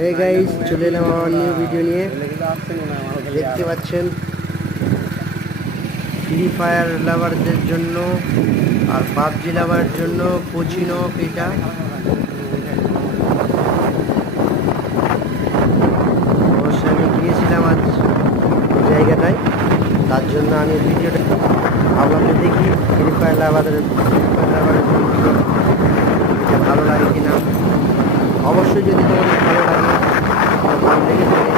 Hey guys, চলে এলাম আমার নিউ ভিডিও নিয়ে। দেখতে পাচ্ছেন ফ্রি ফায়ার লাভারদের জন্য আর পাবজি লাভারের জন্য কোচিনো এটা। অবশ্যই আমি গিয়েছিলাম আজ ওই জায়গাটায়, তার জন্য আমি ভিডিওটা আপনাদের দেখি ফ্রি ফায়ার লাভারের জন্য এটা ভালো লাগে কিনা। অবশ্যই যদি তোমাদের ভালো লাগে, ভালো লেগে থাকে